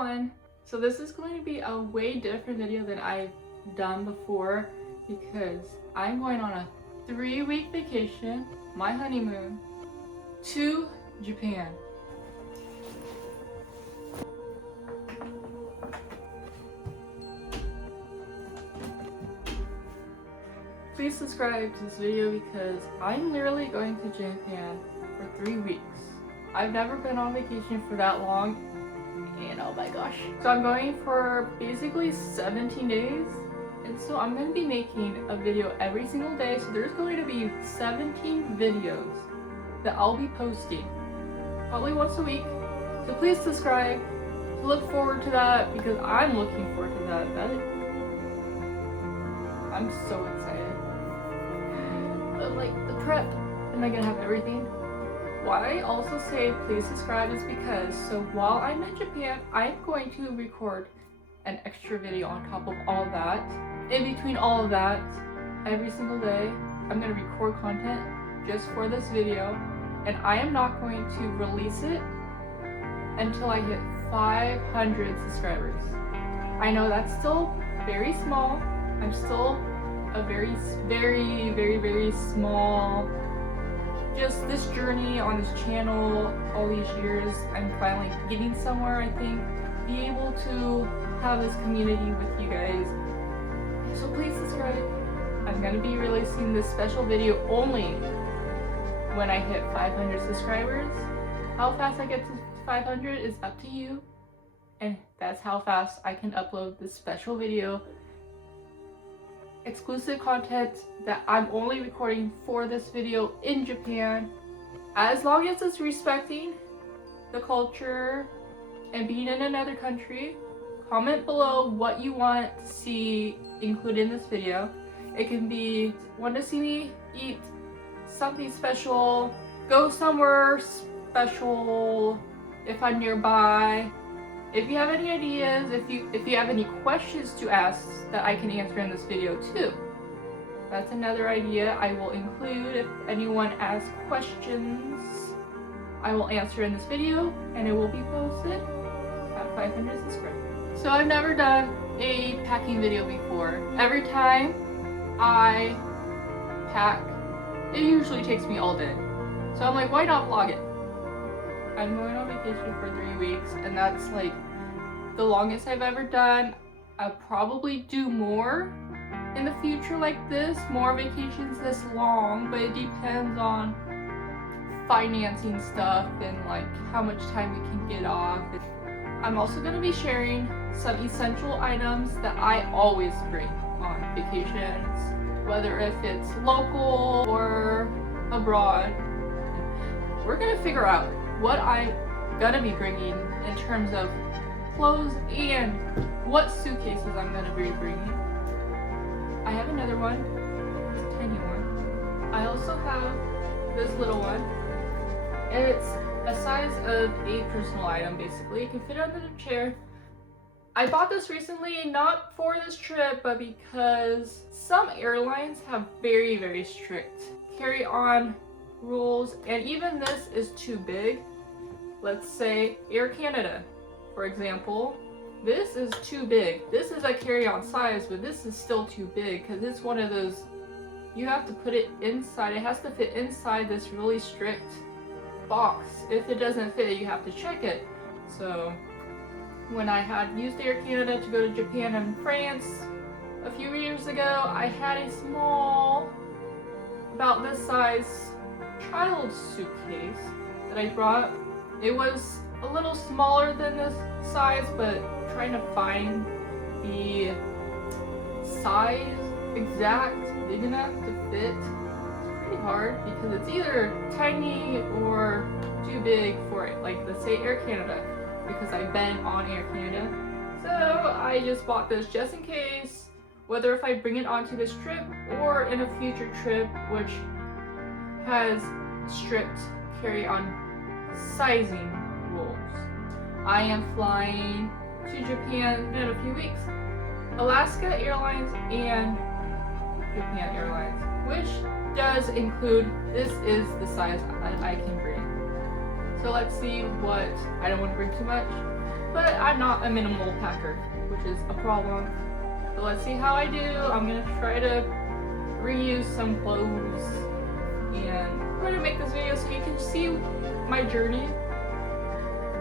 everyone! So this is going to be a way different video than I've done before because I'm going on a 3-week vacation, my honeymoon, to Japan. Please subscribe to this video because I'm literally going to Japan for 3 weeks. I've never been on vacation for that long, and oh my gosh. So I'm going for basically 17 days, and so I'm going to be making a video every single day. So there's going to be 17 videos that I'll be posting probably once a week. So please subscribe to look forward to that because I'm looking forward to that. I'm so excited. But like the prep, am I gonna have everything? Why I also say please subscribe is because so while I'm in Japan, I'm going to record an extra video on top of all of that. In between all of that, every single day, I'm going to record content just for this video, and I am not going to release it until I hit 500 subscribers. I know that's still very small. I'm still a very small. Just this journey on this channel, all these years, I'm finally getting somewhere, I think. Be able to have this community with you guys. So please subscribe. I'm going to be releasing this special video only when I hit 500 subscribers. How fast I get to 500 is up to you. And that's how fast I can upload this special video. Exclusive content that I'm only recording for this video in Japan, as long as it's respecting the culture and being in another country. Comment below what you want to see included in this video. It can be want to see me eat something special, go somewhere special if I'm nearby. If you have any ideas, if you have any questions to ask that I can answer in this video too. That's another idea I will include. If anyone asks questions, I will answer in this video and it will be posted at 500 subscribers. So I've never done a packing video before. Every time I pack, it usually takes me all day. So I'm like, why not vlog it? I'm going on vacation for 3 weeks, and that's like the longest I've ever done. I'll probably do more in the future like this, more vacations this long, but it depends on financing stuff and like how much time we can get off. I'm also going to be sharing some essential items that I always bring on vacations, whether if it's local or abroad. We're going to figure out what I'm gonna be bringing in terms of clothes and what suitcases I'm gonna be bringing. I have another one, it's a tiny one. I also have this little one. It's a size of a personal item basically. It can fit under the chair. I bought this recently, not for this trip, but because some airlines have very strict carry-on rules, and even this is too big. Let's say Air Canada, for example, this is too big. This is a carry-on size, but this is still too big because it's one of those, you have to put it inside. It has to fit inside this really strict box. If it doesn't fit, you have to check it. So when I had used Air Canada to go to Japan and France a few years ago, I had a small, about this size, child suitcase that I brought. It was a little smaller than this size, but trying to find the size exact big enough to fit is pretty hard because it's either tiny or too big for it, like let's say Air Canada, because I've been on Air Canada. So I just bought this just in case, whether if I bring it onto this trip or in a future trip which has strict carry-on sizing rules. I am flying to Japan in a few weeks. Alaska Airlines and Japan Airlines, which does include, this is the size that I can bring. So let's see what, I don't want to bring too much. but I'm not a minimal packer, which is a problem. So let's see how I do. I'm gonna try to reuse some clothes and try to make this video so you can see my journey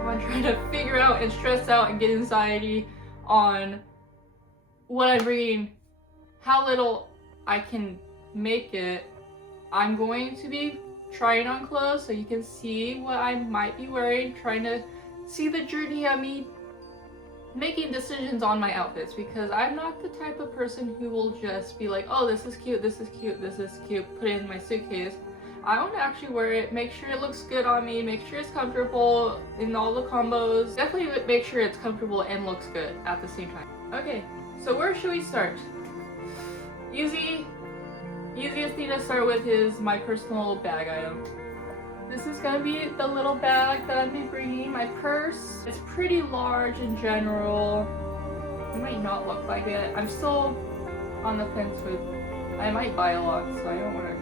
on trying to figure out and stress out and get anxiety on what I'm bringing, how little I can make it. I'm going to be trying on clothes so you can see what I might be wearing, trying to see the journey of me making decisions on my outfits, because I'm not the type of person who will just be like, oh, this is cute, this is cute, this is cute, put it in my suitcase. I want to actually wear it, make sure it looks good on me, make sure it's comfortable in all the combos. Definitely make sure it's comfortable and looks good at the same time. Okay, so where should we start? Easiest thing to start with is my personal bag item. This is gonna be the little bag that I'm bringing. My purse is pretty large in general. It might not look like it. I'm still on the fence with, I might buy a lot, so I don't want to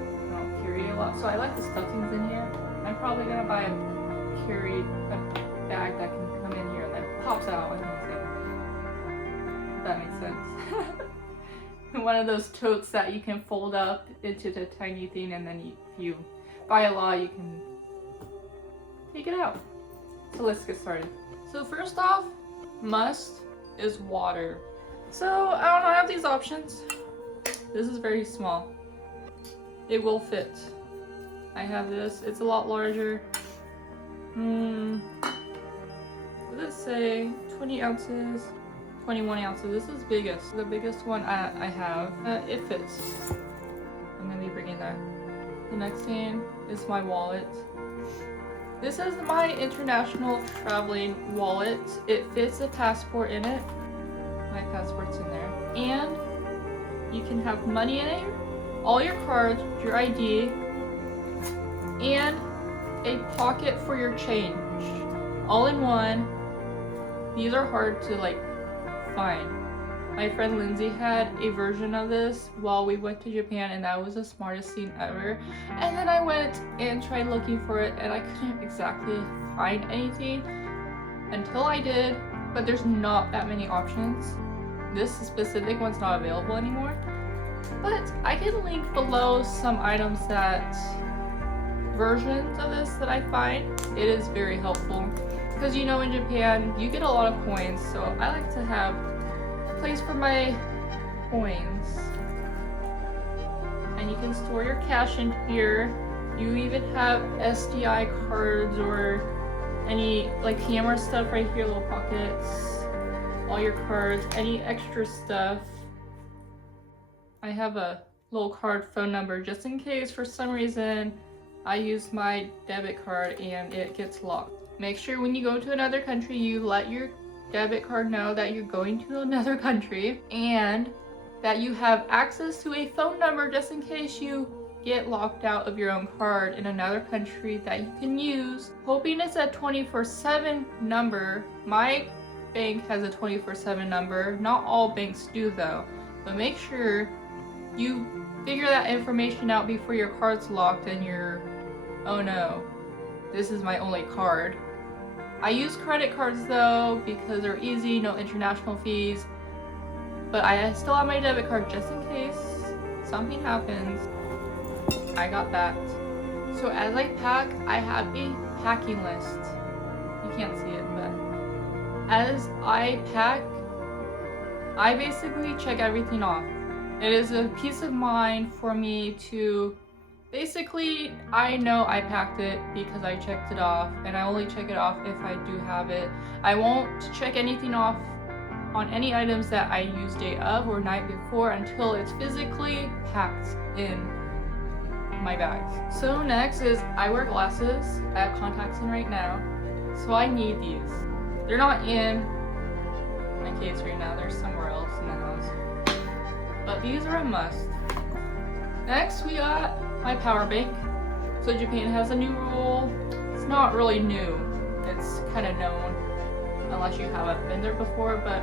carry a lot. So I like to stuff things in here. I'm probably gonna buy a bag that can come in here and then pops out. If that makes sense. One of those totes that you can fold up into the tiny thing, and then if you buy a lot, you can take it out. So let's get started. So first off, must is water. So I don't know, I have these options. This is very small. It will fit. I have this, it's a lot larger. What does it say? 20 ounces, 21 ounces. This is biggest, the biggest one I have. It fits. I'm gonna be bringing that. The next thing is my wallet. This is my international traveling wallet. It fits a passport in it. My passport's in there. And you can have money in it, all your cards, your ID, and a pocket for your change. All in one. These are hard to find. My friend Lindsay had a version of this while we went to Japan, and that was the smartest thing ever. And then I went and tried looking for it, and I couldn't exactly find anything until I did, but there's not that many options. This specific one's not available anymore, but I can link below some items versions of this that I find. It is very helpful because in Japan you get a lot of coins, so I like to have place for my coins. And you can store your cash in here. You even have SDI cards or any camera stuff right here, little pockets, all your cards, any extra stuff. I have a little card phone number just in case for some reason I use my debit card and it gets locked. Make sure when you go to another country you let your debit card know that you're going to another country and that you have access to a phone number just in case you get locked out of your own card in another country that you can use. Hoping it's a 24/7 number. My bank has a 24/7 number. Not all banks do though, but make sure you figure that information out before your card's locked and you're, oh no, this is my only card. I use credit cards though because they're easy, no international fees, but I still have my debit card just in case something happens. I got that. So as I pack, I have a packing list. You can't see it, but as I pack, I basically check everything off. It is a peace of mind for me to basically, I know I packed it because I checked it off, and I only check it off if I do have it. I won't check anything off on any items that I use day of or night before until it's physically packed in my bags. So next is I wear glasses. I have contacts in right now, so I need these. They're not in my case right now, they're somewhere else in the house, but these are a must. Next we got my power bank. So Japan has a new rule. It's not really new, it's kind of known unless you haven't been there before, but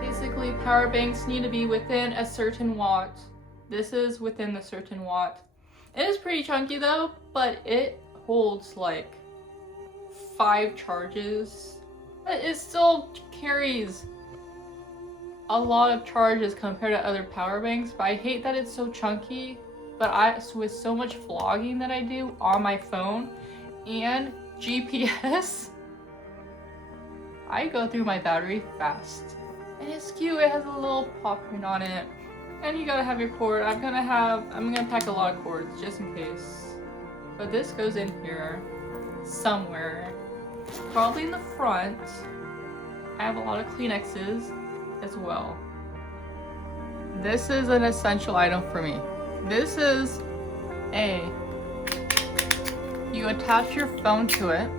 basically power banks need to be within a certain watt. This is within the certain watt. It is pretty chunky though, but it holds 5 charges But it still carries a lot of charges compared to other power banks, but I hate that it's so chunky. But with so much vlogging that I do on my phone and GPS, I go through my battery fast. And it's cute, it has a little paw print on it. And you gotta have your cord. I'm gonna pack a lot of cords just in case. But this goes in here somewhere. Probably in the front. I have a lot of Kleenexes as well. This is an essential item for me. This is you attach your phone to it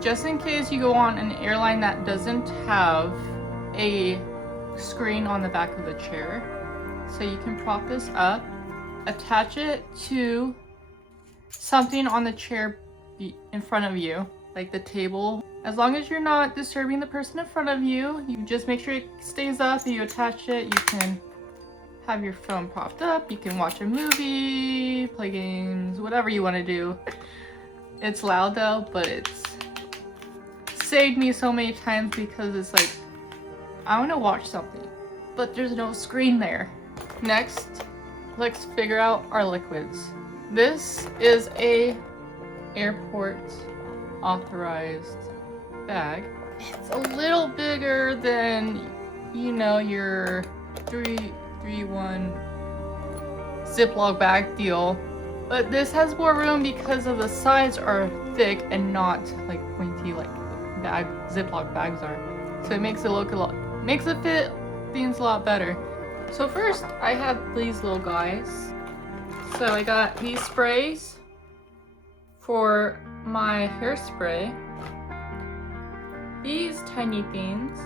just in case you go on an airline that doesn't have a screen on the back of the chair. So you can prop this up, attach it to something on the chair in front of you, like the table. As long as you're not disturbing the person in front of you, you just make sure it stays up. You attach it, you can have your phone propped up, you can watch a movie, play games, whatever you want to do. It's loud though, but it's saved me so many times because it's like, I want to watch something, but there's no screen there. Next, let's figure out our liquids. This is a airport authorized bag. It's a little bigger than, you know, your 3-1 Ziploc bag deal, but this has more room because of the sides are thick and not like pointy like Ziploc bags are. So it makes it fit things a lot better. So first I have these little guys. So I got these sprays for my hairspray. These tiny things,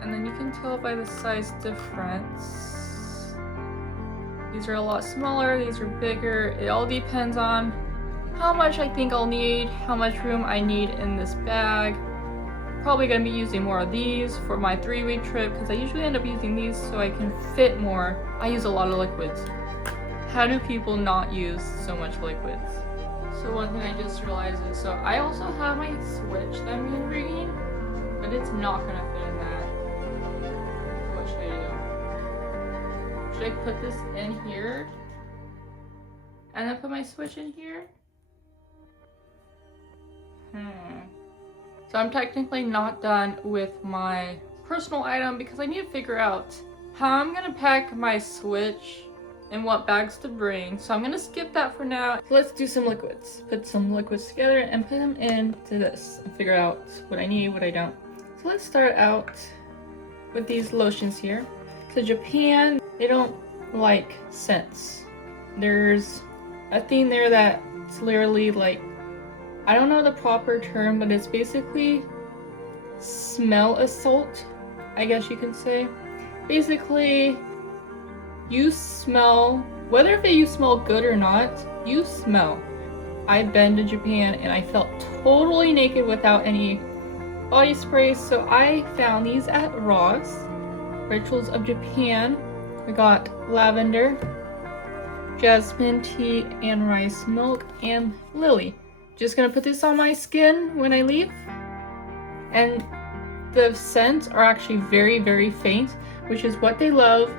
and then you can tell by the size difference. These are a lot smaller, these are bigger. It all depends on how much I think I'll need, how much room I need in this bag. Probably gonna be using more of these for my 3-week trip because I usually end up using these so I can fit more. I use a lot of liquids. How do people not use so much liquids? So one thing I just realized is, so I also have my switch that I'm gonna bring in, but it's not gonna fit in that. What should I do? Should I put this in here and then put my switch in here? So I'm technically not done with my personal item because I need to figure out how I'm gonna pack my switch and what bags to bring. So I'm gonna skip that for now. Let's do some liquids. Put some liquids together and put them into this and figure out what I need, what I don't. So let's start out with these lotions here. So Japan, they don't like scents. There's a thing there that's literally like, I don't know the proper term, but it's basically smell assault, I guess you can say. Basically, you smell, whether if you smell good or not, you smell. I've been to Japan and I felt totally naked without any body spray, so I found these at Ross. Rituals of Japan. We got lavender, jasmine tea, and rice milk, and lily. Just gonna put this on my skin when I leave. And the scents are actually very, very faint, which is what they love.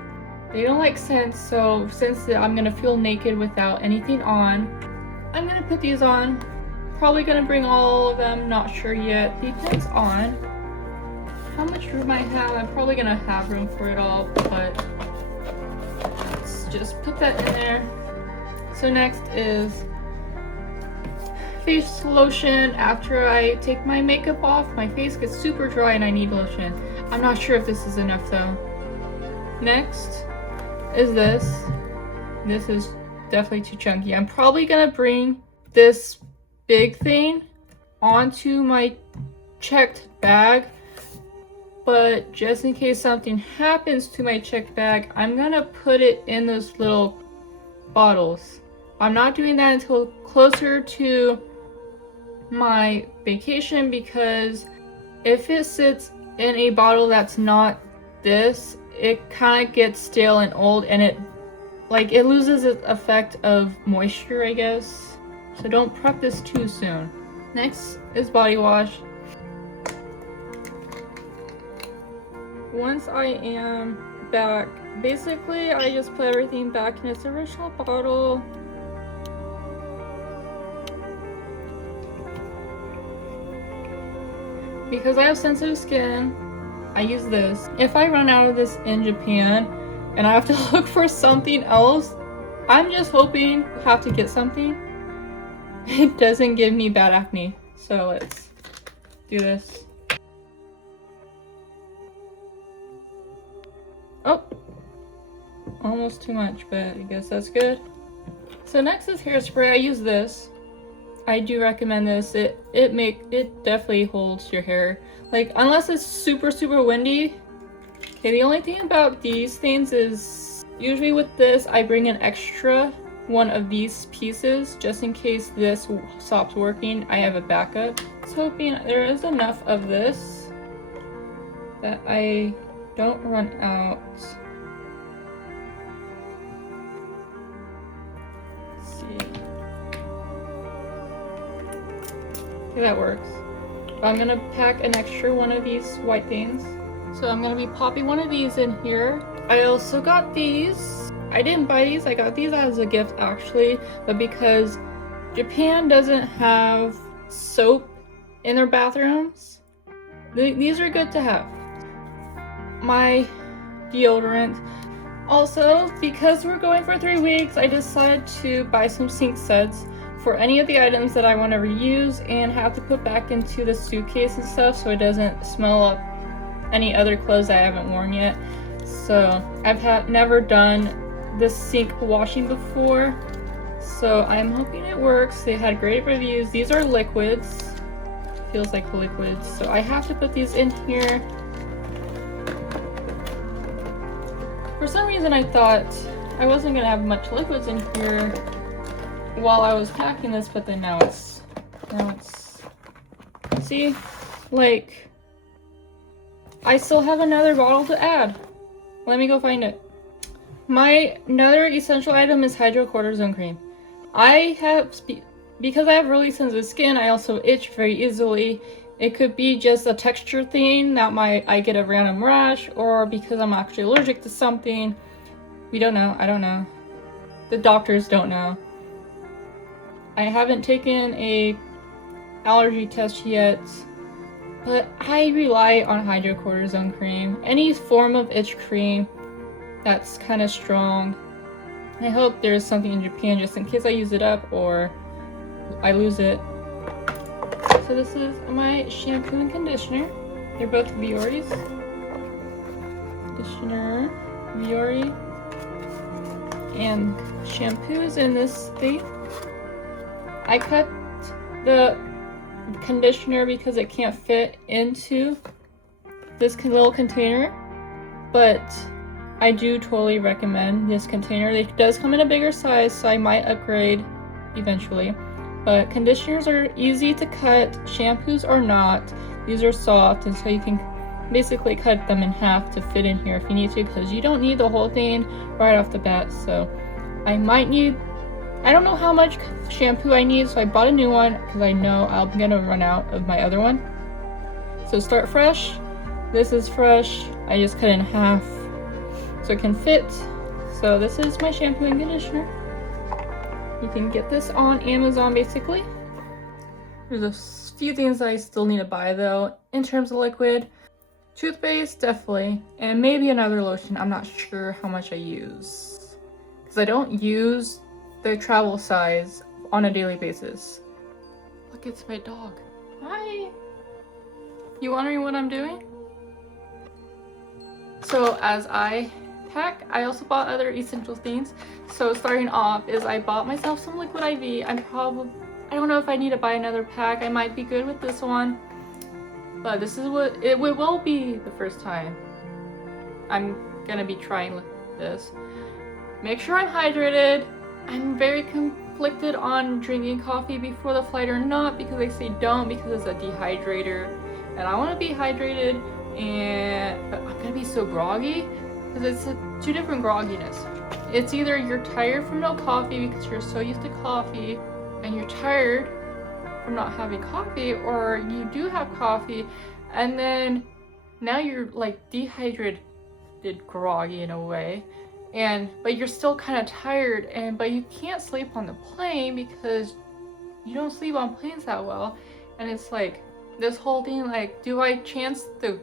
They don't like scents, so since I'm gonna feel naked without anything on, I'm gonna put these on. Probably gonna bring all of them, not sure yet. Depends on how much room I have. I'm probably gonna have room for it all, but let's just put that in there. So next is face lotion. After I take my makeup off, my face gets super dry and I need lotion. I'm not sure if this is enough though. Next is this. This is definitely too chunky. I'm probably gonna bring this big thing onto my checked bag, but just in case something happens to my checked bag, I'm gonna put it in those little bottles. I'm not doing that until closer to my vacation, because if it sits in a bottle that's not this, it kind of gets stale and old, and it loses its effect of moisture, I guess. So don't prep this too soon. Next is body wash. once I am back, basically I just put everything back in its original bottle. Because I have sensitive skin, I use this. If I run out of this in Japan and I have to look for something else, I'm just hoping I have to get something. It doesn't give me bad acne. So let's do this. Oh, almost too much, but I guess that's good. So next is hairspray. I use this. I do recommend this. It definitely holds your hair. Like, unless it's super windy. Okay, the only thing about these things is usually with this I bring an extra one of these pieces just in case this stops working. I have a backup. I was hoping there is enough of this that I don't run out. Let's see. Okay, that works. I'm gonna pack an extra one of these white things. So I'm gonna be popping one of these in here. I also got these. I didn't buy these, I got these as a gift actually, but because Japan doesn't have soap in their bathrooms, these are good to have. My deodorant. Also, because we're going for 3 weeks, I decided to buy some sink sets for any of the items that I want to reuse and have to put back into the suitcase and stuff so it doesn't smell up any other clothes I haven't worn yet. So I've never done this sink washing before, so I'm hoping it works. They had great reviews. These are liquids. Feels like liquids. So I have to put these in here. For some reason I thought I wasn't gonna have much liquids in here while I was packing this, but then now it's see, like, I still have another bottle to add. Let me go find it. My another essential item is hydrocortisone cream. Because I have really sensitive skin, I also itch very easily. It could be just a texture thing that I get a random rash, or because I'm actually allergic to something. We don't know. I don't know. The doctors don't know. I haven't taken a allergy test yet, but I rely on hydrocortisone cream. Any form of itch cream that's kind of strong. I hope there's something in Japan just in case I use it up or I lose it. So this is my shampoo and conditioner. They're both Viori's. Conditioner, Viori, and shampoo is in this thing. I cut the conditioner because it can't fit into this little container, but I do totally recommend this container. It does come in a bigger size, so I might upgrade eventually. But conditioners are easy to cut, shampoos are not. These are soft, and so you can basically cut them in half to fit in here if you need to, because you don't need the whole thing right off the bat. So I don't know how much shampoo I need, so I bought a new one because I know I'm gonna run out of my other one. So start fresh. This is fresh. I just cut it in half so it can fit. So this is my shampoo and conditioner. You can get this on Amazon basically. There's a few things I still need to buy though in terms of liquid. Toothpaste, definitely, and maybe another lotion. I'm not sure how much I use because I don't use the travel size on a daily basis. Look, it's my dog. Hi. You wondering what I'm doing? So as I pack, I also bought other essential things. So starting off is I bought myself some liquid IV. I don't know if I need to buy another pack. I might be good with this one, but this is what it will be the first time I'm gonna be trying this. Make sure I'm hydrated. I'm very conflicted on drinking coffee before the flight or not, because they say don't because it's a dehydrator, and I want to be hydrated, but I'm gonna be so groggy because it's two different grogginess. It's either you're tired from no coffee because you're so used to coffee and you're tired from not having coffee, or you do have coffee and then now you're like dehydrated, groggy in a way, but you're still kind of tired, but you can't sleep on the plane because you don't sleep on planes that well. And it's like this whole thing, like, do I chance the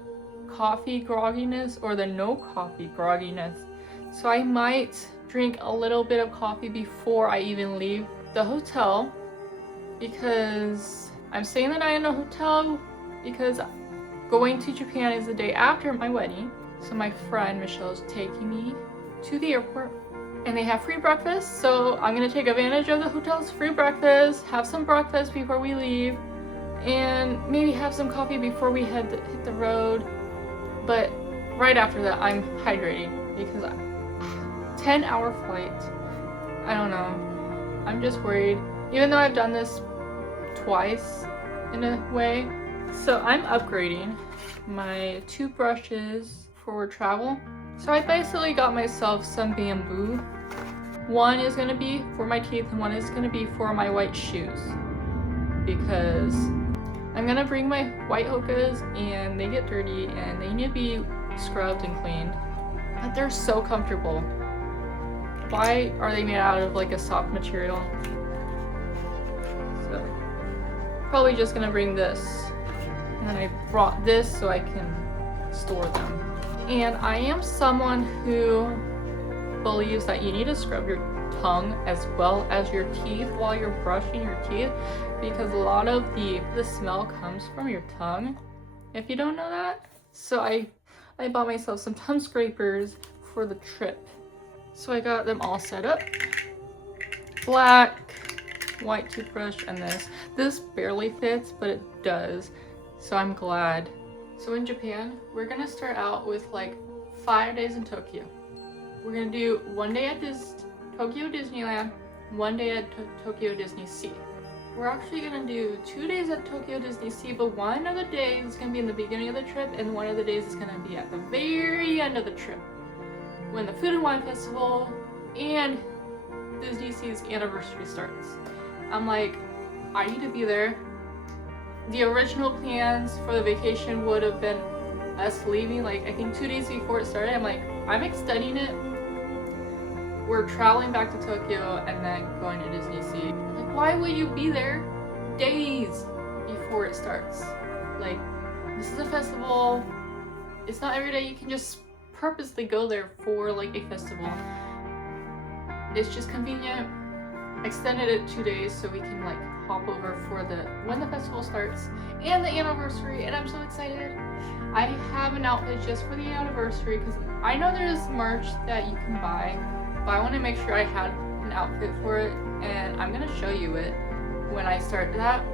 coffee grogginess or the no coffee grogginess? So I might drink a little bit of coffee before I even leave the hotel, because I'm staying the night in a hotel because going to Japan is the day after my wedding. So my friend Michelle is taking me to the airport and they have free breakfast. So I'm gonna take advantage of the hotel's free breakfast, have some breakfast before we leave, and maybe have some coffee before we hit the road. But right after that, I'm hydrating because 10-hour flight. I don't know. I'm just worried. Even though I've done this twice in a way. So I'm upgrading my toothbrushes for travel. So I basically got myself some bamboo. One is going to be for my teeth and one is going to be for my white shoes, because I'm going to bring my white hokas and they get dirty and they need to be scrubbed and cleaned. But they're so comfortable. Why are they made out of like a soft material? So probably just going to bring this. And then I brought this so I can store them. And I am someone who believes that you need to scrub your tongue as well as your teeth while you're brushing your teeth, because a lot of the smell comes from your tongue, if you don't know that. So I bought myself some tongue scrapers for the trip. So I got them all set up. Black, white toothbrush, and this. This barely fits, but it does. So I'm glad. So in Japan, we're gonna start out with like 5 days in Tokyo. We're gonna do 1 day at Tokyo Disneyland, 1 day at Tokyo Disney Sea. We're actually gonna do 2 days at Tokyo Disney Sea, but one of the days is gonna be in the beginning of the trip, and one of the days is gonna be at the very end of the trip, when the Food and Wine Festival and Disney Sea's anniversary starts. I'm like, I need to be there. The original plans for the vacation would have been us leaving like I think 2 days before it started. I'm like, I'm extending it. We're traveling back to Tokyo and then going to Disney Sea. Like, why would you be there days before it starts? Like, this is a festival. It's not every day you can just purposely go there for like a festival. It's just convenient. Extended it 2 days so we can like hop over for when the festival starts and the anniversary, and I'm so excited. I have an outfit just for the anniversary because I know there's merch that you can buy, but I want to make sure I had an outfit for it, and I'm gonna show you it when I start that.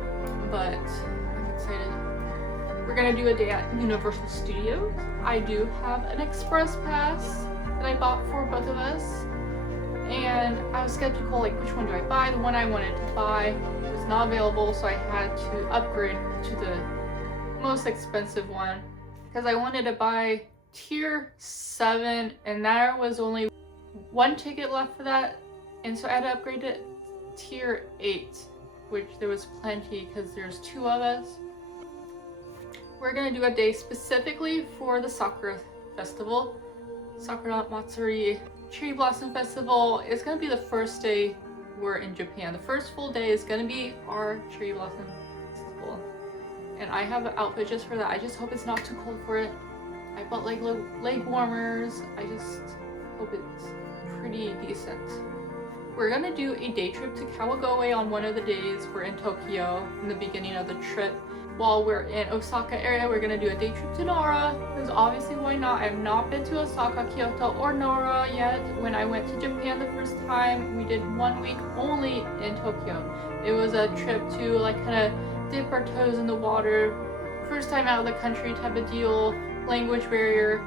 But I'm excited. We're gonna do a day at Universal Studios. I do have an express pass that I bought for both of us, and I was skeptical, like, which one do I buy? The one I wanted to buy was not available, so I had to upgrade to the most expensive one because I wanted to buy tier 7, and there was only one ticket left for that, and so I had to upgrade to tier 8, which there was plenty because there's 2 of us. We're gonna do a day specifically for the Sakura Festival, Sakura Matsuri Cherry Blossom Festival. It's gonna be the first day we're in Japan. The first full day is gonna be our Cherry Blossom Festival, and I have an outfit just for that. I just hope it's not too cold for it. I bought like leg warmers. I just hope it's pretty decent. We're gonna do a day trip to Kawagoe on one of the days we're in Tokyo in the beginning of the trip. While we're in Osaka area, we're gonna do a day trip to Nara, because obviously why not? I have not been to Osaka, Kyoto, or Nara yet. When I went to Japan the first time, we did 1 week only in Tokyo. It was a trip to like kind of dip our toes in the water, first time out of the country type of deal, language barrier.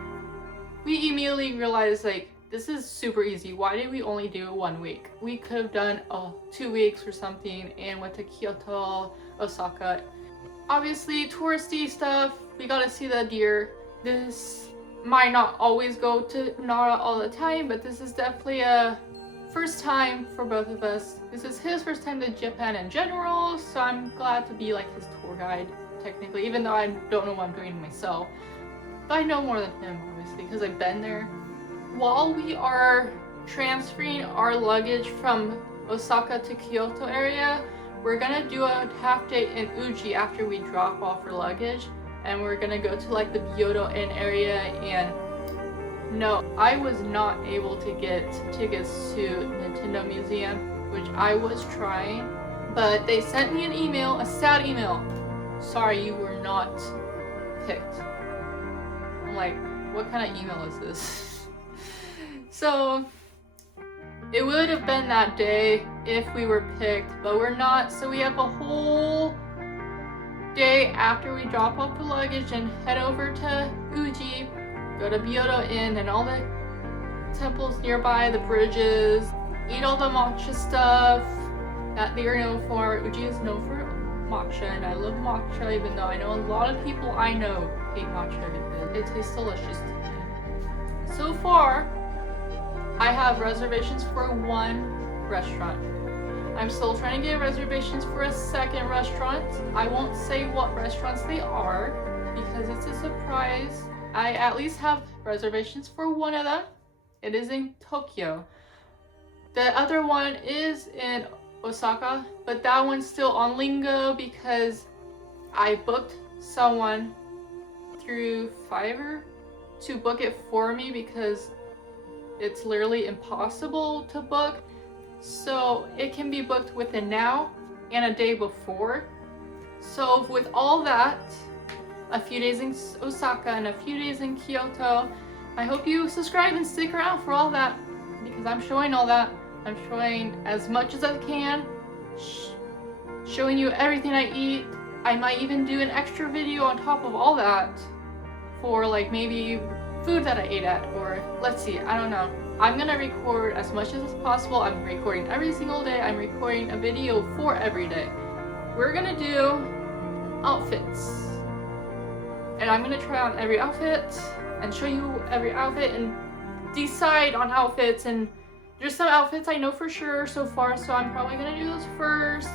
We immediately realized like, this is super easy. Why did we only do 1 week? We could have done 2 weeks or something and went to Kyoto, Osaka. Obviously, touristy stuff, we gotta see the deer. This might not always go to Nara all the time, but this is definitely a first time for both of us. This is his first time to Japan in general, so I'm glad to be like his tour guide, technically, even though I don't know what I'm doing myself. I know more than him, obviously, because I've been there. While we are transferring our luggage from Osaka to Kyoto area, we're gonna do a half day in Uji after we drop off our luggage, and we're gonna go to like the Kyoto Inn area. And no, I was not able to get tickets to Nintendo Museum, which I was trying, but they sent me an email, a sad email. Sorry, you were not picked. I'm like, what kind of email is this? So it would have been that day if we were picked, but we're not. So we have a whole day after we drop off the luggage and head over to Uji, go to Kyoto Inn and all the temples nearby, the bridges, eat all the matcha stuff that they are known for. Uji is known for matcha, and I love matcha, even though I know a lot of people I know hate matcha because it tastes delicious to me. So far, I have reservations for one restaurant. I'm still trying to get reservations for a second restaurant. I won't say what restaurants they are because it's a surprise. I at least have reservations for one of them. It is in Tokyo. The other one is in Osaka, but that one's still on Lingo because I booked someone through Fiverr to book it for me because it's literally impossible to book. So it can be booked within now and a day before. So with all that, a few days in Osaka and a few days in Kyoto, I hope you subscribe and stick around for all that because I'm showing all that. I'm showing as much as I can, showing you everything I eat. I might even do an extra video on top of all that for like maybe food that I ate at, or let's see, I don't know. I'm gonna record as much as possible. I'm recording every single day. I'm recording a video for every day. We're gonna do outfits. And I'm gonna try on every outfit and show you every outfit and decide on outfits. And there's some outfits I know for sure so far, so I'm probably gonna do those first.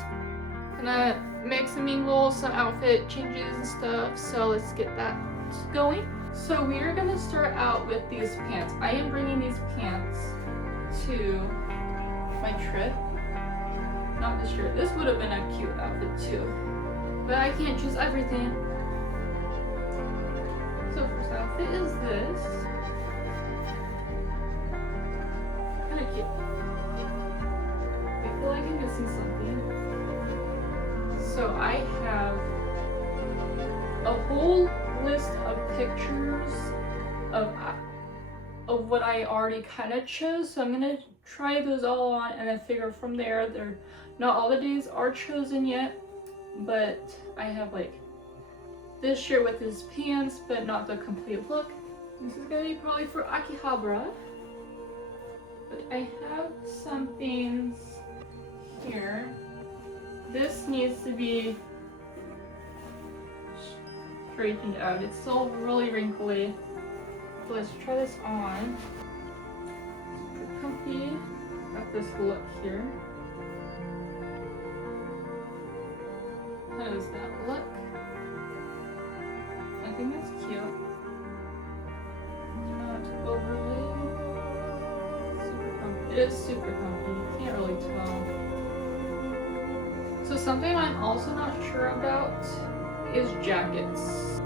Gonna mix and mingle some outfit changes and stuff, so let's get that going. So we are gonna start out with these pants. I am bringing these pants to my trip. Not this shirt. This would have been a cute outfit too, but I can't choose everything. So first outfit is this. Kinda cute. I feel like I'm missing something. So I have a whole list of pictures of what I already kind of chose. So I'm gonna try those all on and then figure from there. They're not all the days are chosen yet, but I have like this shirt with his pants, but not the complete look. This is gonna be probably for Akihabara. But I have some things here. This needs to be straightened out. It's still really wrinkly. So let's try this on. Super comfy. Got this look here. How does that look? I think that's cute. Not overly super comfy. It is super comfy. You can't really tell. So something I'm also not sure about is jackets.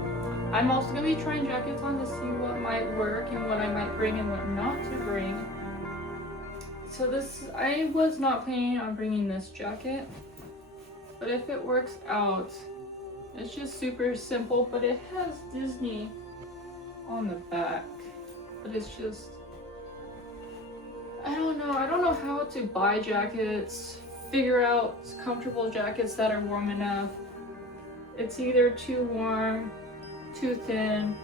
I'm also gonna be trying jackets on to see what might work and what I might bring and what not to bring. So this, I was not planning on bringing this jacket, but if it works out, it's just super simple, but it has Disney on the back, but it's just, I don't know how to buy jackets, figure out comfortable jackets that are warm enough. It's either too warm, too thin.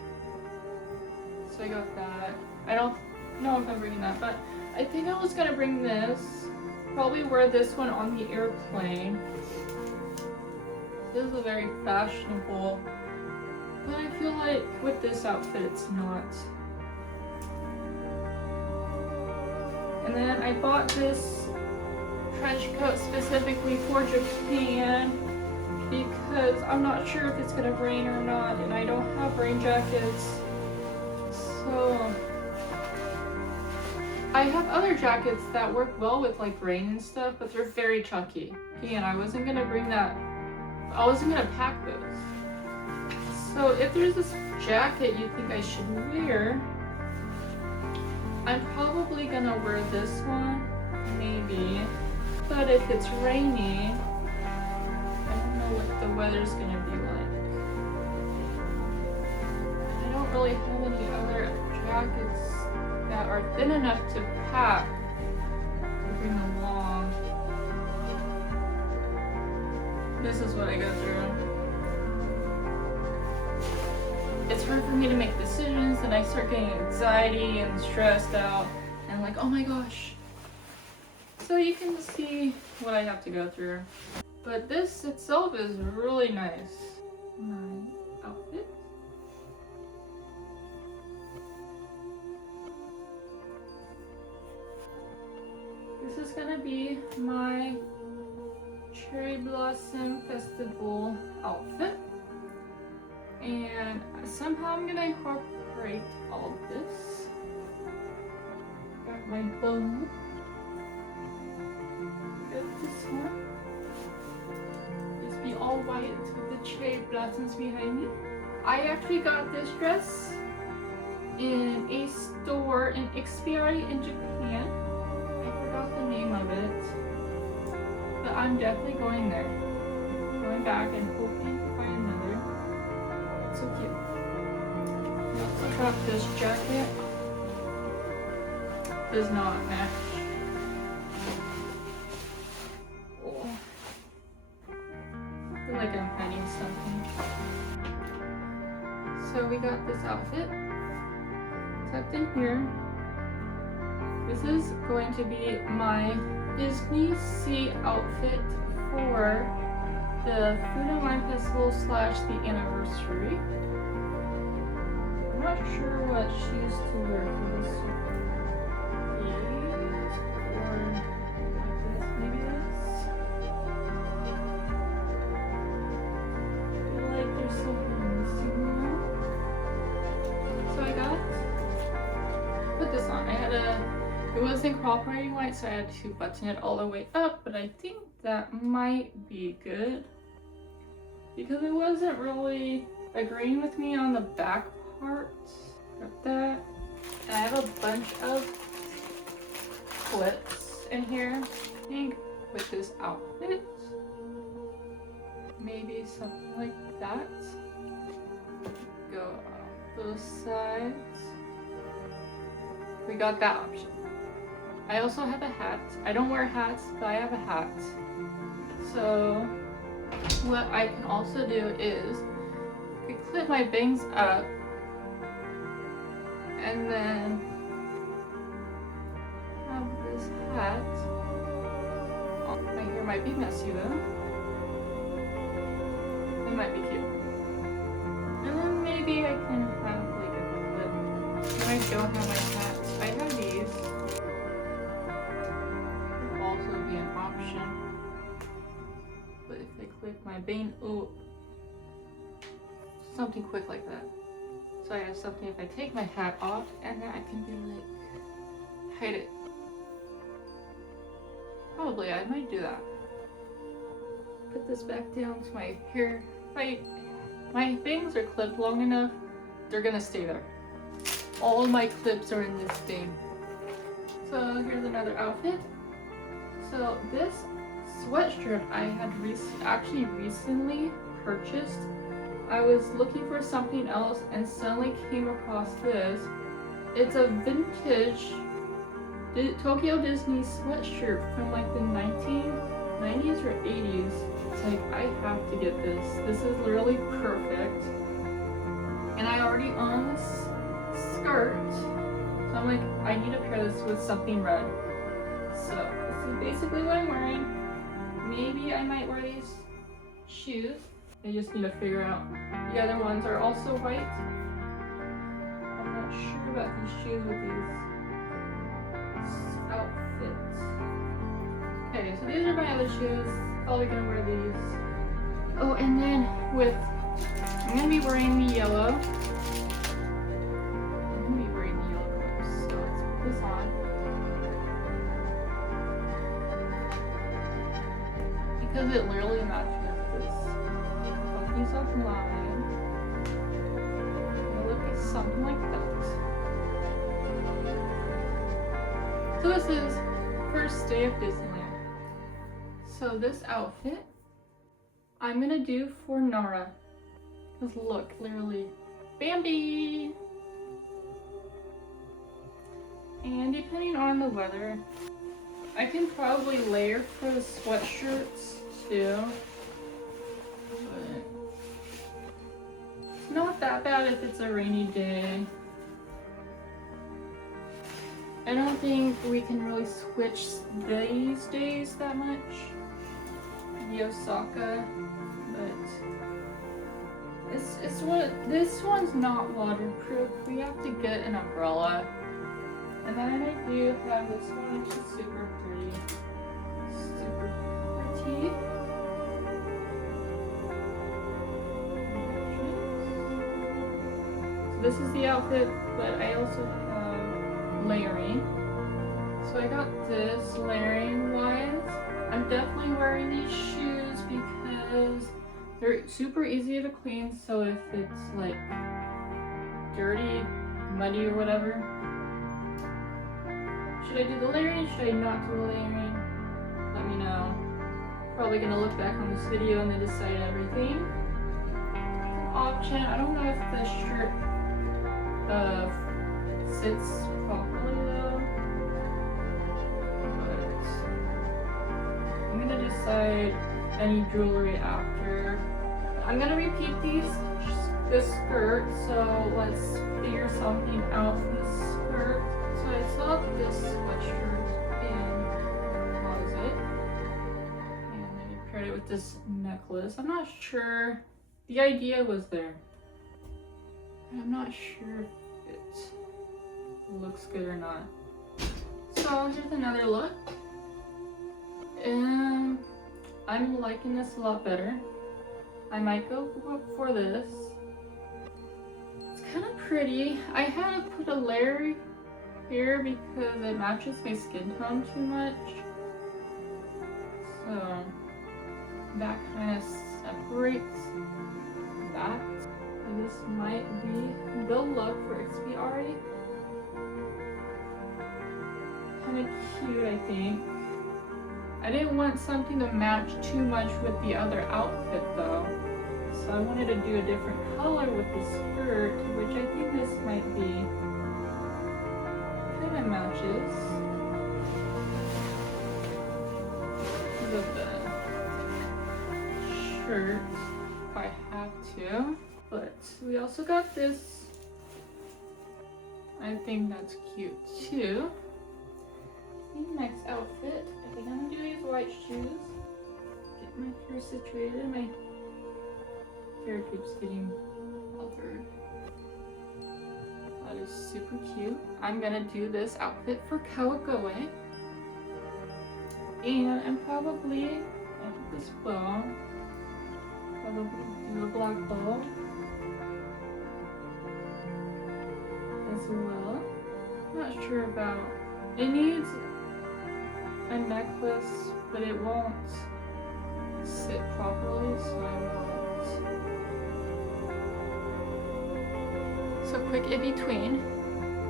So I got that. I don't know if I'm bringing that, but I think I was gonna bring this. Probably wear this one on the airplane. This is a very fashionable, but I feel like with this outfit it's not. And then I bought this trench coat specifically for Japan because I'm not sure if it's gonna rain or not, and I don't have rain jackets I have other jackets that work well with like rain and stuff, but they're very chunky. And I wasn't gonna bring that. I wasn't gonna pack those. So if there's this jacket you think I should wear, I'm probably gonna wear this one, maybe. But if it's rainy, I don't know what the weather's gonna be like. I don't really have any other jackets that are thin enough to pack to bring along. This is what I go through. It's hard for me to make decisions, and I start getting anxiety and stressed out, and like, oh my gosh. So you can see what I have to go through. But this itself is really nice. My outfit. This is gonna be my Cherry Blossom Festival outfit. And somehow I'm gonna incorporate all of this. Got my bow. Got this one. Just be all white with the cherry blossoms behind me. I actually got this dress in a store in Ikspiari in Japan. I forgot the name of it. But I'm definitely going there. Going back and hoping to find another. It's so cute. I also got this jacket. Does not match. Oh. I feel like I'm hiding something. So we got this outfit tucked in here. This is going to be my Disney Sea outfit for the Food and Wine Festival / the anniversary. I'm not sure what shoes to wear for this. These or like this, maybe this. I feel like there's something missing now. So I put this on. It wasn't cooperating right, so I had to button it all the way up, but I think that might be good because it wasn't really agreeing with me on the back part. Got that. And I have a bunch of clips in here, I think, with this outfit. Maybe something like that. Go off those sides. We got that option. I also have a hat. I don't wear hats, but I have a hat. So what I can also do is I clip my bangs up and then have this hat. Oh, my hair might be messy though. It might be cute. And then maybe I can have like a clip. When I don't have my hat, I have these. Also be an option, but if I clip my bane, oh, something quick like that. So I have something if I take my hat off, and then I can be like, hide it. Probably I might do that. Put this back down to my hair. My bangs are clipped long enough, they're gonna stay there. All my clips are in this thing. So here's another outfit. So this sweatshirt I had actually recently purchased. I was looking for something else and suddenly came across this. It's a vintage Tokyo Disney sweatshirt from like the 1990s or 80s. It's like, I have to get this. This is literally perfect. And I already own this skirt. So I'm like, I need to pair this with something red. So this is basically what I'm wearing. Maybe I might wear these shoes. I just need to figure out. The other ones are also white. I'm not sure about these shoes with these outfits. Okay, so these are my other shoes. Probably gonna wear these. Oh, and then I'm gonna be wearing the yellow. I'm gonna be wearing the yellow clips. So let's put this on. because it literally matches this funky soft line. It'll look like something like that. So this is first day of Disneyland. So this outfit I'm gonna do for Nara. Because look, literally, Bambi! And depending on the weather, I can probably layer for the sweatshirts too. But it's not that bad if it's a rainy day. I don't think we can really switch these days that much. The Osaka, but it's what this one's not waterproof. We have to get an umbrella. And then I do have this one, which is super pretty. Super pretty. So this is the outfit, but I also have layering. So I got this layering wise. I'm definitely wearing these shoes because they're super easy to clean. So if it's like dirty, muddy or whatever, should I do the layering? Should I not do the layering? Let me know. Probably gonna look back on this video and then decide everything. It's an option. I don't know if the shirt sits properly though. But I'm gonna decide any jewelry after. I'm gonna repeat this skirt, so let's figure something out for this skirt. So I saw this sweatshirt in the closet, and I paired it with this necklace. I'm not sure, the idea was there, but I'm not sure if it looks good or not. So here's another look, and I'm liking this a lot better. I might go for this. It's kind of pretty. I had to put a layer here because it matches my skin tone too much, so that kind of separates that. And this might be the look for XBRI. Kind of cute, I think. I didn't want something to match too much with the other outfit though, so I wanted to do a different color with the skirt, which I think this might be. Kind of matches with the shirt if I have to. But we also got this. I think that's cute too. The next outfit, I think I'm gonna do these white shoes. Get my hair situated. My hair keeps getting altered. That is super cute. I'm gonna do this outfit for Kawagoe. And I'm probably, I put this bow. Probably do a black bow as well. Not sure about, it needs a necklace, but it won't sit properly, so I won't. So quick in between.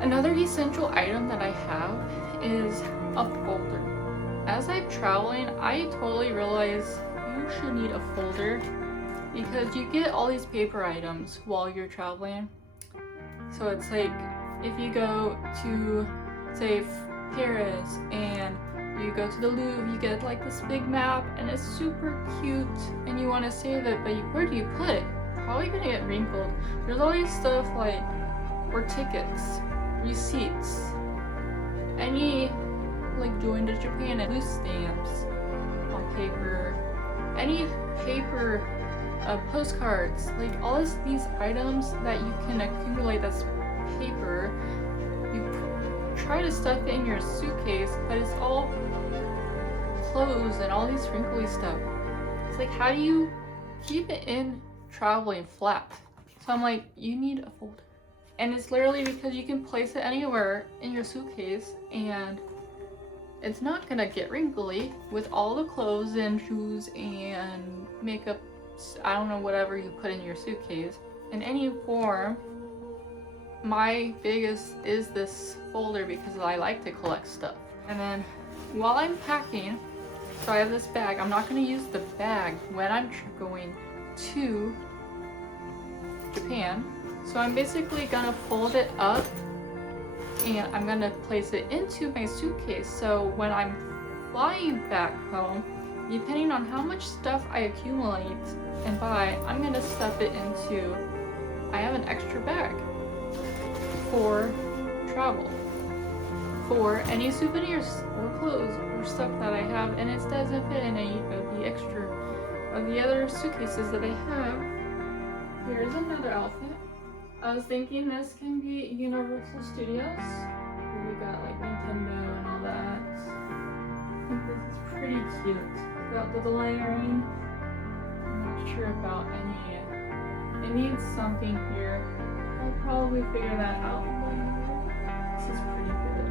Another essential item that I have is a folder. As I'm traveling, I totally realize you should need a folder because you get all these paper items while you're traveling. So it's like if you go to, say, Paris and you go to the Louvre, you get like this big map and it's super cute and you want to save it, but where do you put it? Probably gonna get wrinkled. There's all these stuff like, or tickets, receipts, any like join to Japan and loose stamps on paper, any paper postcards, like all these items that you can accumulate that's paper. You try to stuff it in your suitcase, but it's all closed and all these wrinkly stuff. It's like, how do you keep it in traveling flat? So I'm like, you need a folder. And it's literally because you can place it anywhere in your suitcase and it's not gonna get wrinkly with all the clothes and shoes and makeup, I don't know, whatever you put in your suitcase in any form. My biggest is this folder because I like to collect stuff. And then while I'm packing, so I have this bag. I'm not going to use the bag when I'm going to Japan. So I'm basically going to fold it up and I'm going to place it into my suitcase. So when I'm flying back home, depending on how much stuff I accumulate and buy, I'm going to stuff it into, I have an extra bag for travel, for any souvenirs or clothes or stuff that I have, and it doesn't fit in any of the extra of the other suitcases that I have. Here's another outfit. I was thinking this can be Universal Studios. Here we got like Nintendo and all that. I think this is pretty cute. Got the layering. I'm not sure about any. It needs something here. I'll probably figure that out later. This is pretty good.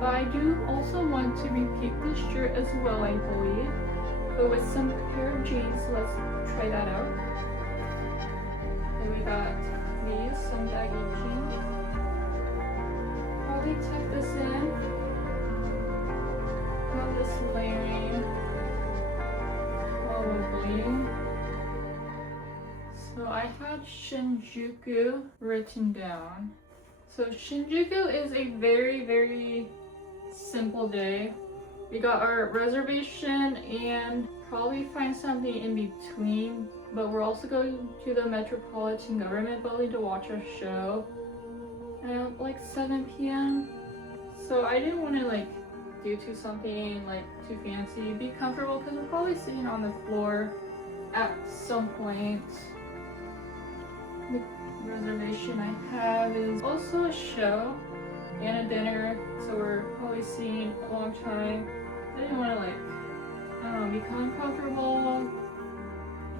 But I do also want to repeat this shirt as well, I believe. But with some pair of jeans, let's try that out. And we got these, some baggy jeans. Probably tuck this in. Got this layering. Probably. So I had Shinjuku written down. So Shinjuku is a very, very simple day. We got our reservation and probably find something in between, but we're also going to the Metropolitan Government Building to watch a show at like 7 p.m. So I didn't want to like do something like too fancy. Be comfortable because we're probably sitting on the floor at some point. The reservation I have is also a show and a dinner, so we're probably seeing a long time. I didn't want to like, I don't know, become uncomfortable and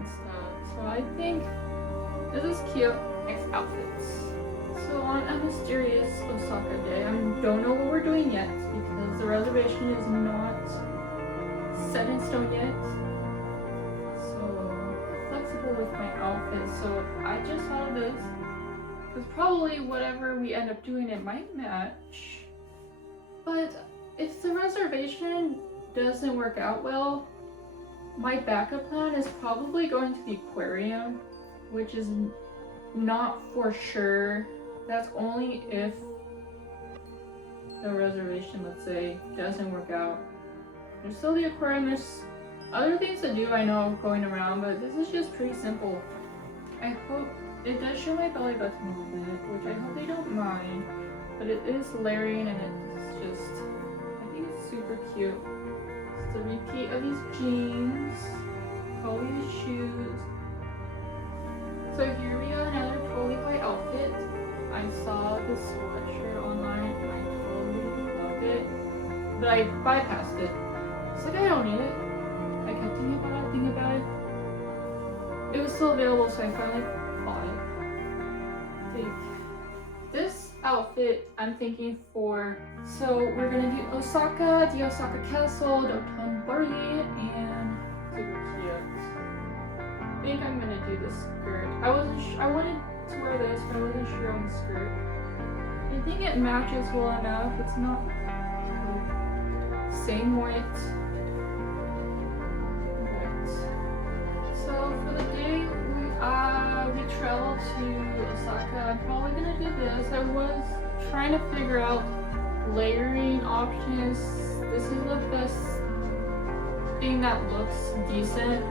stuff. So I think this is cute. Next outfits. So on a mysterious Osaka day, I don't know what we're doing yet because the reservation is not set in stone yet. With my outfit, so I just saw this because probably whatever we end up doing, it might match. But if the reservation doesn't work out well, my backup plan is probably going to the aquarium, which is not for sure. That's only if the reservation, let's say, doesn't work out. There's still the aquarium. There's other things to do, I know, going around, but this is just pretty simple. I hope it does show my belly button a little bit, which I hope they don't mind, but it is layering and it's just, I think it's super cute. It's a repeat of these jeans, probably the shoes. So here we got another totally white outfit. I saw this sweatshirt online and I totally loved it, but I bypassed it. It's like, I don't need it. I kept thinking about it. It was still available, so I finally bought it. This outfit I'm thinking for, so we're gonna do Osaka, the Osaka Castle, the Dotonbori, and super cute. I think I'm gonna do this skirt. I wanted to wear this, but I wasn't sure on the skirt. I think it matches well enough. It's not same white. So for the day we traveled to Osaka, I'm probably gonna do this. I was trying to figure out layering options. This is the best thing that looks decent.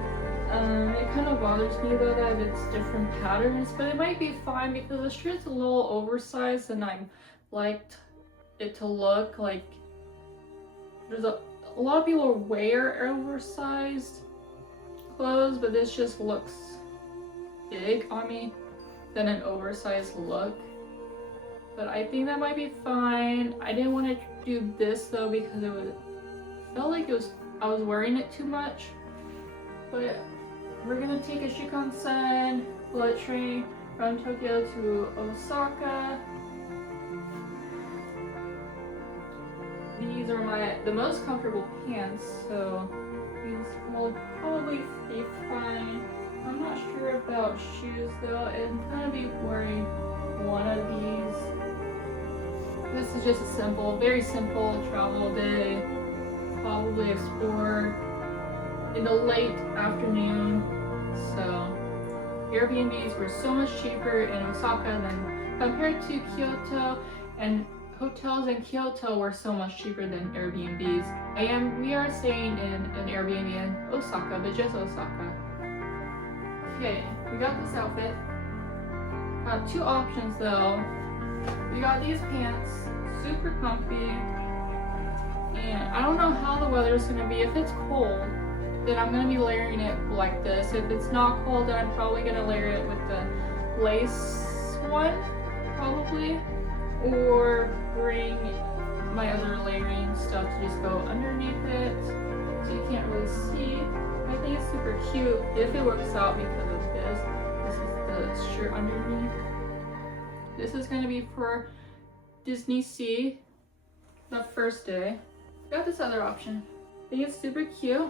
It kind of bothers me though that it's different patterns, but it might be fine because the shirt's a little oversized and I liked it to look like there's a lot of people wear oversized clothes, but this just looks big on me than an oversized look. But I think that might be fine. I didn't want to do this though because it felt like I was wearing it too much. But we're gonna take a Shinkansen bullet train from Tokyo to Osaka. The these are the most comfortable pants, so these will probably be fine. I'm not sure about shoes though. I'm gonna be wearing one of these. This is just a simple, very simple travel day. Probably explore in the late afternoon. So Airbnbs were so much cheaper in Osaka than compared to Kyoto, and hotels in Kyoto were so much cheaper than Airbnbs. We are staying in an Airbnb in Osaka, but just Osaka. Okay, we got this outfit. Got two options though. We got these pants, super comfy, and I don't know how the weather is gonna be. If it's cold, then I'm gonna be layering it like this. If it's not cold, then I'm probably gonna layer it with the lace one, probably, or bring my other layering stuff to just go underneath it, so you can't really see. I think it's super cute if it works out because of this. This is the shirt underneath. This is gonna be for Disney Sea, the first day. Got this other option. I think it's super cute.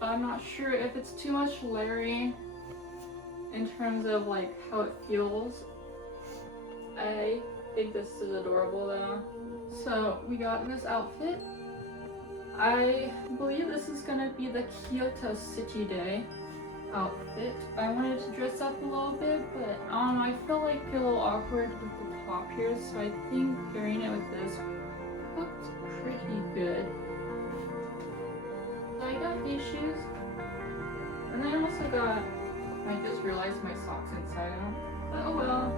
I'm not sure if it's too much layering in terms of like how it feels. I think this is adorable though. So we got this outfit. I believe this is gonna be the Kyoto City Day outfit. I wanted to dress up a little bit, but I feel like a little awkward with the top here, so I think pairing it with this looked pretty good. So I got these shoes, and then I also got, I just realized my socks inside out, but oh well.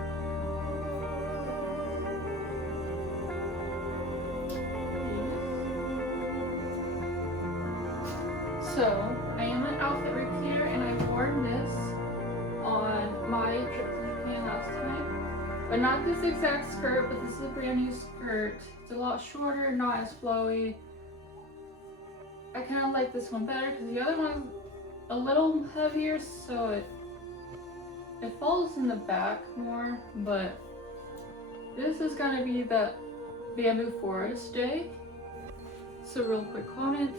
So I am an outfit repeater, and I've worn this on my trip to Japan last time, but not this exact skirt, but this is a brand new skirt. It's a lot shorter, not as flowy. I kind of like this one better because the other one's a little heavier, so it falls in the back more, but this is gonna be the Bamboo Forest Day. So real quick comment.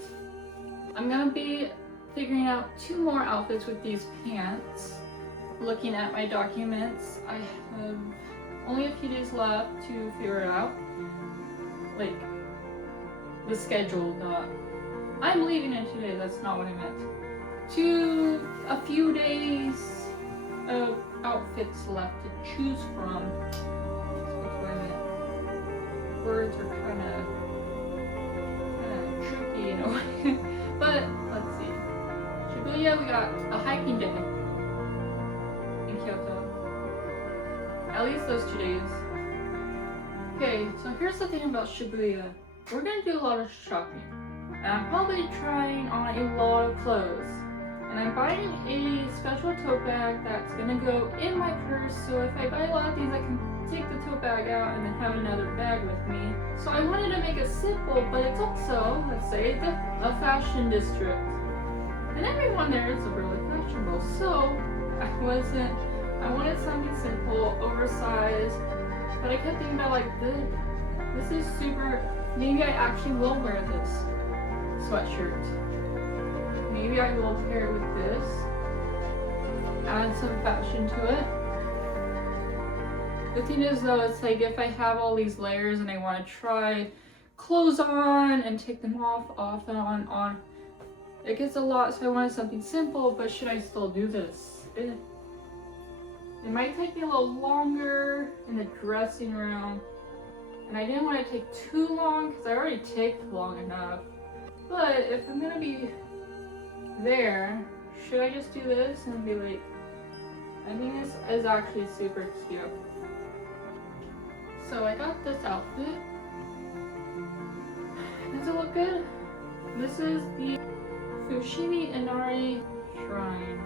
I'm gonna be figuring out 2 more outfits with these pants. Looking at my documents, I have only a few days left to figure it out. Like, the schedule, not I'm leaving in 2 days, that's not what I meant. A few days of outfits left to choose from. That's what I meant. Words are kind of tricky in a way. But let's see. Shibuya, we got a hiking day in Kyoto. At least those 2 days. Okay, so here's the thing about Shibuya. We're gonna do a lot of shopping. And I'm probably trying on a lot of clothes. And I'm buying a special tote bag that's gonna go in my purse, so if I buy a lot of these, I can take the tote bag out and then have another bag with me. So I wanted to make it simple, but it's also, let's say, a fashion district. And everyone there is really fashionable, so I wanted something simple, oversized, but I kept thinking about like, this is super, maybe I actually will wear this sweatshirt. Maybe I will pair it with this, add some fashion to it. The thing is though, it's like if I have all these layers and I want to try clothes on and take them off and on, it gets a lot, so I wanted something simple, but should I still do this? It might take me a little longer in the dressing room, and I didn't want to take too long because I already take long enough. But if I'm gonna be there, should I just do this and be like, I think this is actually super cute. So I got this outfit. Does it look good? This is the Fushimi Inari Shrine.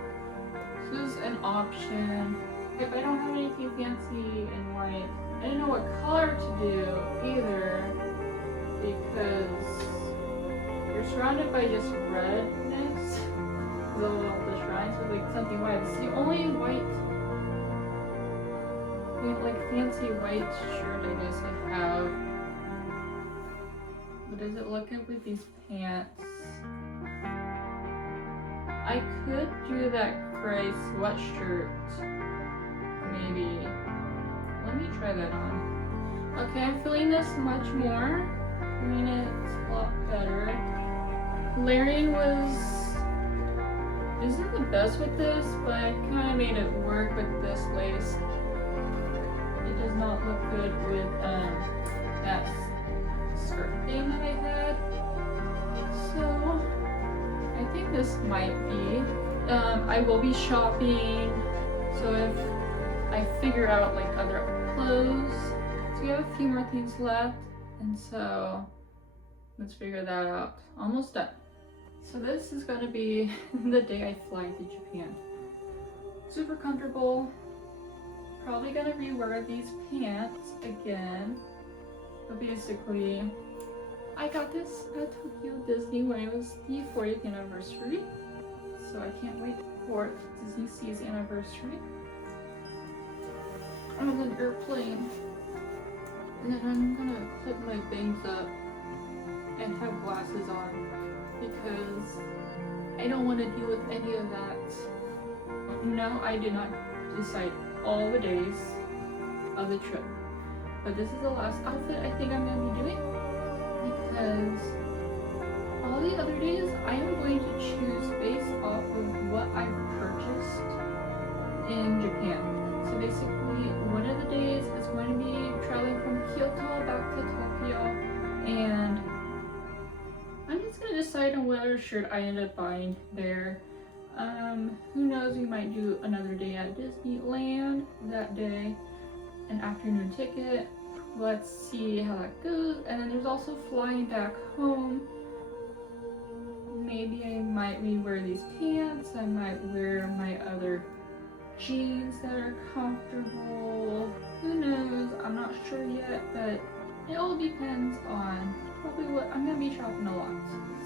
This is an option. If I don't have anything fancy in white, I didn't know what color to do either, because you're surrounded by just redness. The shrines with like something white. It's the only white, like fancy white shirt I guess I have. What does it look like with these pants? I could do that gray sweatshirt. Maybe. Let me try that on. Okay, I'm feeling this much more. Feeling it a lot better. Layering isn't the best with this, but I kind of made it work with this lace. It does not look good with that skirt thing that I had. So I think this might be. I will be shopping, so if I figure out like other clothes, so we have a few more things left, and so let's figure that out. Almost done. So this is gonna be the day I fly to Japan. Super comfortable. Probably gonna rewear these pants again, but basically I got this at Tokyo Disney when it was the 40th anniversary, so I can't wait for Disney Sea's anniversary. I'm on an airplane, and then I'm gonna put my bangs up and have glasses on because I don't want to deal with any of that. No, I did not decide all the days of the trip, but this is the last outfit I think I'm gonna be doing because all the other days I am going to choose based off of what I've purchased in Japan. So basically one of the days is going to be traveling from Kyoto back to Tokyo, and I'm just gonna decide on whatever shirt I end up buying there. Who knows, we might do another day at Disneyland that day, an afternoon ticket. Let's see how that goes. And then there's also flying back home. Maybe I might rewear these pants. I might wear my other jeans that are comfortable. Who knows? I'm not sure yet, but it all depends on probably what I'm gonna be shopping a lot.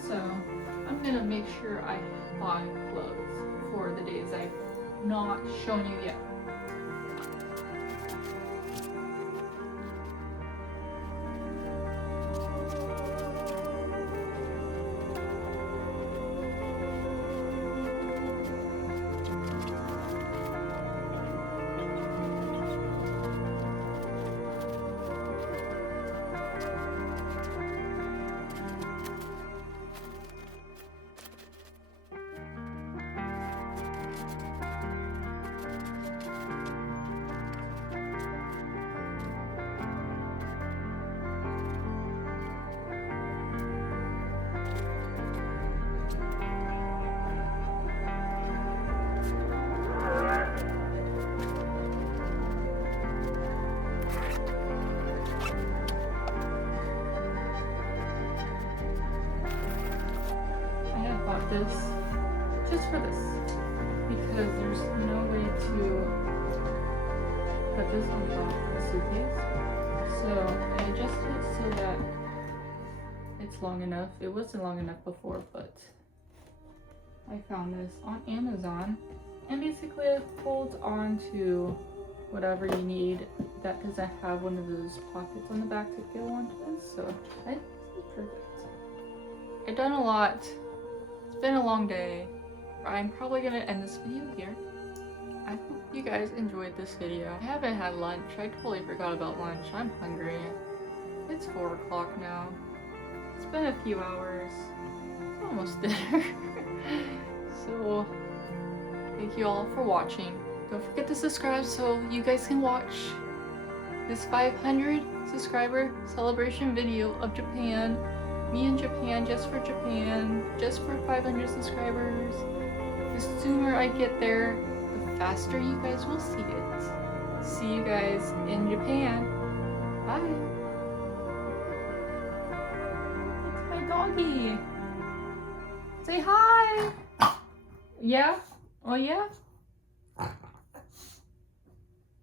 So I'm gonna make sure I buy clothes for the days I've not shown you yet. This just for this because there's no way to put this on top of the suitcase, so I adjusted it so that it's long enough. It wasn't long enough before, but I found this on Amazon, and basically it holds on to whatever you need that doesn't have one of those pockets on the back to go onto this, so this is perfect. I've done a lot. It's been a long day. I'm probably gonna end this video here. I hope you guys enjoyed this video. I haven't had lunch. I totally forgot about lunch. I'm hungry. It's 4 o'clock now. It's been a few hours. It's almost dinner. So thank you all for watching. Don't forget to subscribe so you guys can watch this 500 subscriber celebration video of Japan. Me in Japan, just for Japan, just for 500 subscribers. The sooner I get there, the faster you guys will see it. See you guys in Japan. Bye. It's my doggy. Say hi. Yeah? Oh yeah?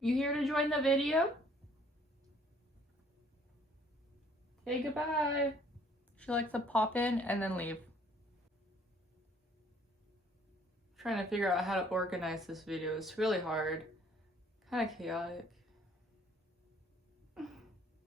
You here to join the video? Say goodbye. She likes to pop in and then leave. Trying to figure out how to organize this video. It's really hard. Kind of chaotic.